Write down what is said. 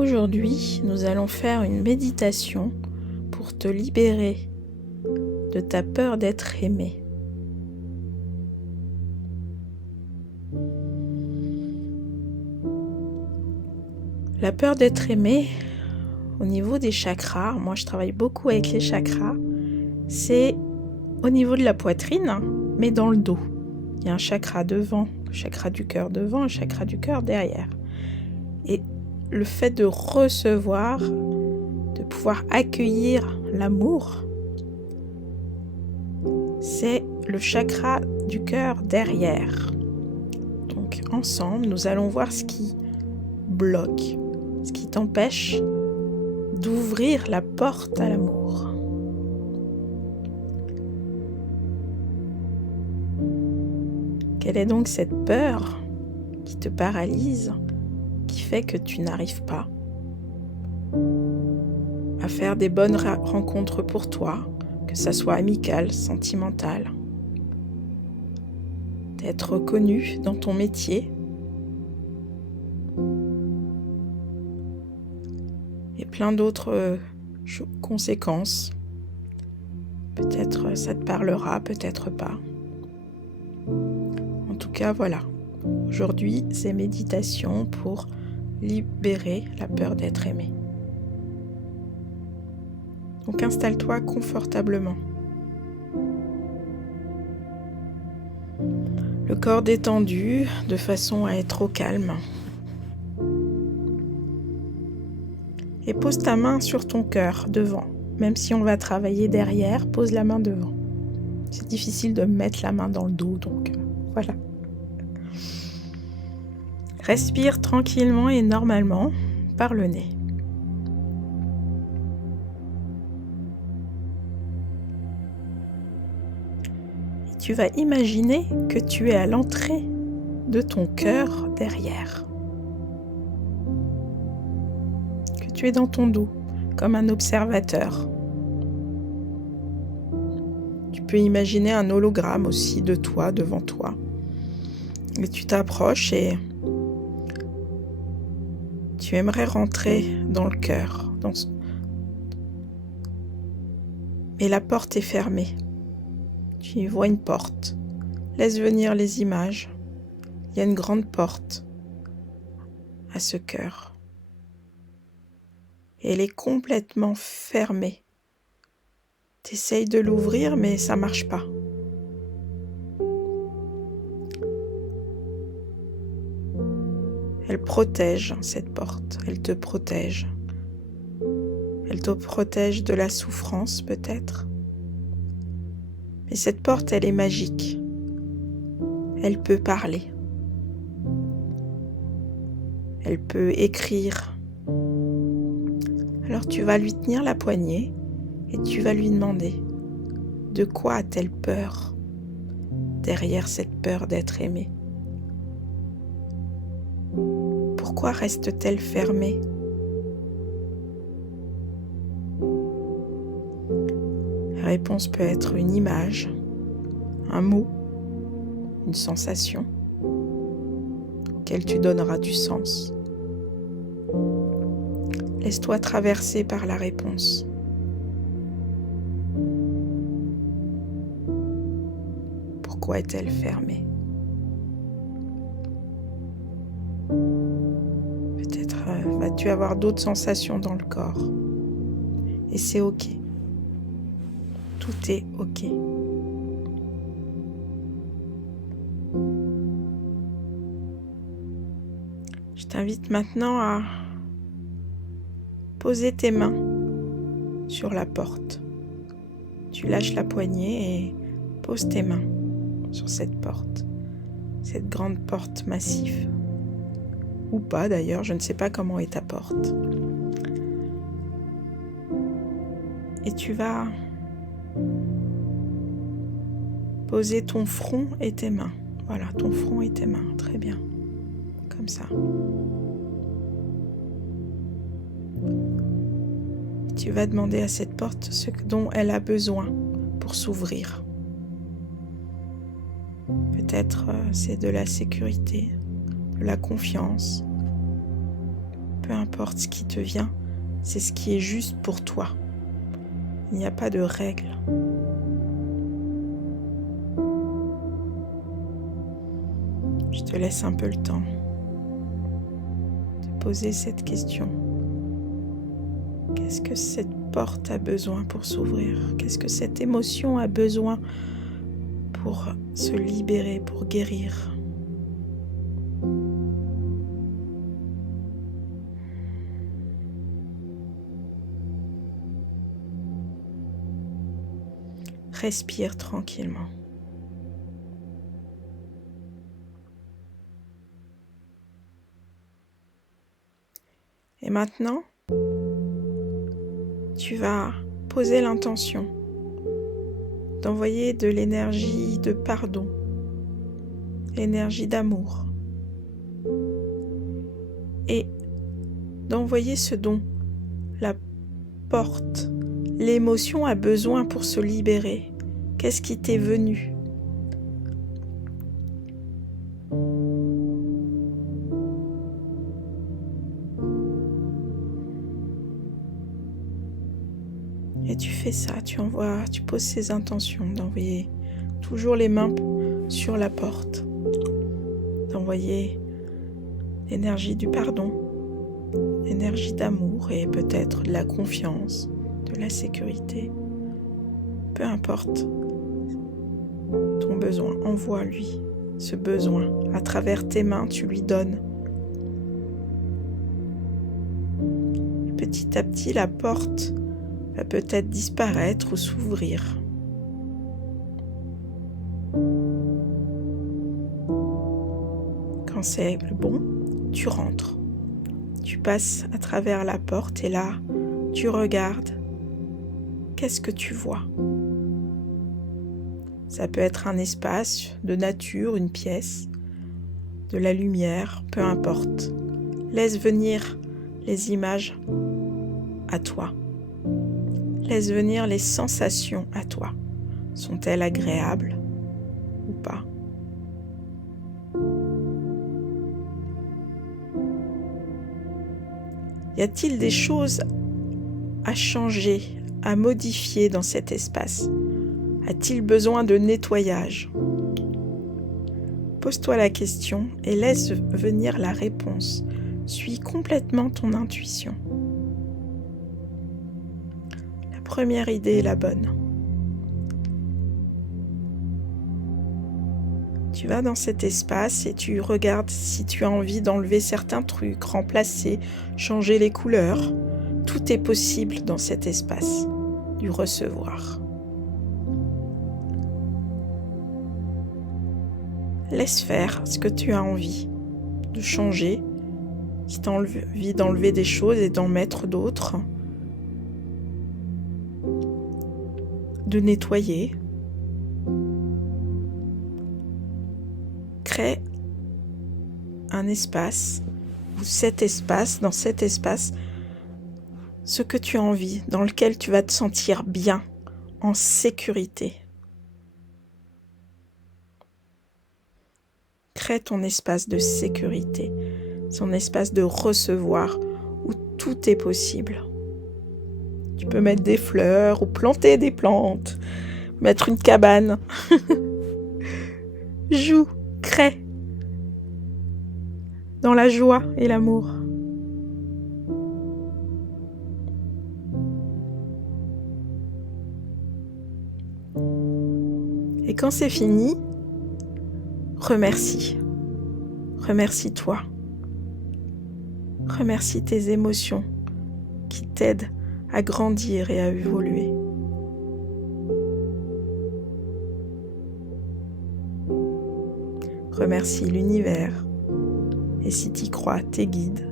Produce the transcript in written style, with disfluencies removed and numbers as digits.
Aujourd'hui, nous allons faire une méditation pour te libérer de ta peur d'être aimé. La peur d'être aimé, au niveau des chakras, moi je travaille beaucoup avec les chakras, c'est au niveau de la poitrine, mais dans le dos. Il y a un chakra devant, le chakra du cœur devant, le chakra du cœur derrière. Et le fait de recevoir, de pouvoir accueillir l'amour, c'est le chakra du cœur derrière. Donc ensemble, nous allons voir ce qui bloque, ce qui t'empêche d'ouvrir la porte à l'amour. Quelle est donc cette peur qui te paralyse, qui fait que tu n'arrives pas à faire des bonnes rencontres pour toi, que ça soit amical, sentimental, d'être reconnu dans ton métier et plein d'autres conséquences. Peut-être ça te parlera, peut-être pas. En tout cas, voilà. Aujourd'hui, c'est méditation pour libérer la peur d'être aimé. Donc installe-toi confortablement. Le corps détendu, de façon à être au calme. Et pose ta main sur ton cœur, devant. Même si on va travailler derrière, pose la main devant. C'est difficile de mettre la main dans le dos, donc voilà. Respire tranquillement et normalement par le nez. Et tu vas imaginer que tu es à l'entrée de ton cœur derrière. Que tu es dans ton dos, comme un observateur. Tu peux imaginer un hologramme aussi de toi, devant toi. Et tu t'approches et tu aimerais rentrer dans le cœur. Mais la porte est fermée. Tu y vois une porte. Laisse venir les images. Il y a une grande porte à ce cœur. Et elle est complètement fermée. Tu essayes de l'ouvrir, mais ça ne marche pas. Elle protège cette porte. Elle te protège. Elle te protège de la souffrance, peut-être. Mais cette porte, elle est magique. Elle peut parler. Elle peut écrire. Alors tu vas lui tenir la poignée et tu vas lui demander de quoi a-t-elle peur derrière cette peur d'être aimée? Pourquoi reste-t-elle fermée? La réponse peut être une image, un mot, une sensation auquel tu donneras du sens. Laisse-toi traverser par la réponse. Pourquoi est-elle fermée? Peut-être vas-tu avoir d'autres sensations dans le corps. Et c'est ok. Tout est ok. Je t'invite maintenant à poser tes mains sur la porte. Tu lâches la poignée et pose tes mains sur cette porte. Cette grande porte massive. Ou pas d'ailleurs, je ne sais pas comment est ta porte. Et tu vas poser ton front et tes mains. Voilà, ton front et tes mains. Très bien. Comme ça. Tu vas demander à cette porte ce dont elle a besoin pour s'ouvrir. Peut-être c'est de la sécurité, de la confiance. peu importe ce qui te vient, c'est ce qui est juste pour toi. Il n'y a pas de règles. Je te laisse un peu le temps de poser cette question. Qu'est-ce que cette porte a besoin pour s'ouvrir? Qu'est-ce que cette émotion a besoin pour se libérer, pour guérir? Respire tranquillement. Et maintenant, tu vas poser l'intention d'envoyer de l'énergie de pardon, l'énergie d'amour, et d'envoyer ce dont la porte, l'émotion a besoin pour se libérer. Qu'est-ce qui t'est venu? Et tu fais ça, tu poses ces intentions d'envoyer toujours les mains sur la porte, d'envoyer l'énergie du pardon, l'énergie d'amour et peut-être de la confiance, de la sécurité. Peu importe ton besoin, envoie-lui ce besoin. À travers tes mains, tu lui donnes. Et petit à petit, la porte va peut-être disparaître ou s'ouvrir. Quand c'est le bon, tu rentres. Tu passes à travers la porte et là, tu regardes. Qu'est-ce que tu vois? Ça peut être un espace de nature, une pièce, de la lumière, peu importe. Laisse venir les images à toi. Laisse venir les sensations à toi. Sont-elles agréables ou pas? Y a-t-il des choses à changer, à modifier dans cet espace? A-t-il besoin de nettoyage? Pose-toi la question et laisse venir la réponse. Suis complètement ton intuition. La première idée est la bonne. Tu vas dans cet espace et tu regardes si tu as envie d'enlever certains trucs, remplacer, changer les couleurs. Tout est possible dans cet espace du recevoir. Laisse faire ce que tu as envie de changer, si tu as envie d'enlever des choses et d'en mettre d'autres, de nettoyer. Crée un espace, ou dans cet espace, ce que tu as envie, dans lequel tu vas te sentir bien, en sécurité. Crée ton espace de sécurité, son espace de recevoir, où tout est possible. Tu peux mettre des fleurs ou planter des plantes, mettre une cabane. Joue, crée, dans la joie et l'amour. Et quand c'est fini, remercie. Remercie-toi. Remercie tes émotions qui t'aident à grandir et à évoluer. Remercie l'univers et si t'y crois, tes guides.